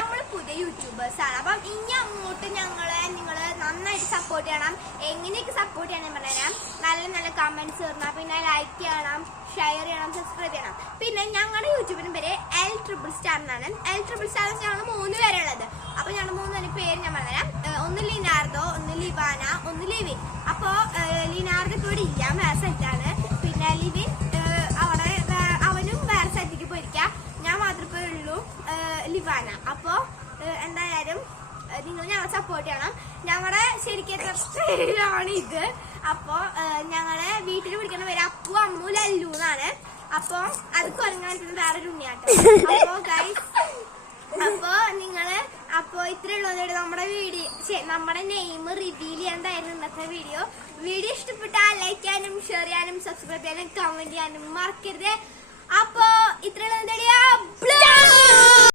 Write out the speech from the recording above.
നമ്മള് പുതിയ യൂട്യൂബേഴ്സ് ആണ്. അപ്പം ഇനി അങ്ങോട്ട് നിങ്ങള് നന്നായിട്ട് സപ്പോർട്ട് ചെയ്യണം. എങ്ങനെയൊക്കെ സപ്പോർട്ട് ചെയ്യണം പറഞ്ഞുതരാം. നല്ല നല്ല കമന്റ്സ് ഇടണം, പിന്നെ ലൈക്ക് ചെയ്യണം, ഷെയർ ചെയ്യണം, സബ്സ്ക്രൈബ് ചെയ്യണം. പിന്നെ ഞങ്ങളുടെ യൂട്യൂബിന് പേര് L_Star എന്നാണ്. L_Star ഞങ്ങൾ 3 പേരുള്ളത്. അപ്പൊ ഞങ്ങളുടെ 3 പേര് ഞാൻ പറഞ്ഞുതരാം. ഒന്ന് ലിനാർഡോ, ഒന്ന് ലിവാന, ഒന്ന് ലിവിൻ. അപ്പൊ ലിനാർഡോ ഇവിടെ ഇല്ല, വേറെ സ്ഥലത്താണ്. പിന്നെ ലിവിൻ അവിടെ അവനും വേറെ സ്ഥലത്തേക്ക് പോയിരിക്കാം. ഞാൻ മാത്രമേ ഉള്ളൂ ലിവാന. അപ്പൊ എന്തായാലും നിങ്ങൾ ഞങ്ങളെ സപ്പോർട്ട് ചെയ്യണം. ഞങ്ങളുടെ ശരിക്കും ഇത്. അപ്പൊ ഞങ്ങളെ വീട്ടിൽ വിളിക്കുന്ന പേര് അപ്പു, അമ്മു, ലല്ലു എന്നാണ്. അപ്പൊ അത് കുറഞ്ഞ വേറൊരു ഉണ്ണിയാട്ടോ. അപ്പൊ ഗൈസ്, അപ്പൊ നിങ്ങള് ഇത്രയുള്ളതോടെ നമ്മുടെ നെയിം റിവീൽ ചെയ്യാണ്ടായിരുന്നു ഇന്നത്തെ വീഡിയോ. വീഡിയോ ഇഷ്ടപ്പെട്ടാൽ ലൈക്ക് ചെയ്യാനും ഷെയർ ചെയ്യാനും സബ്സ്ക്രൈബ് ചെയ്യാനും കമന്റ് ചെയ്യാനും മറക്കരുത്. അപ്പൊ ഇത്രയുള്ളതോടെ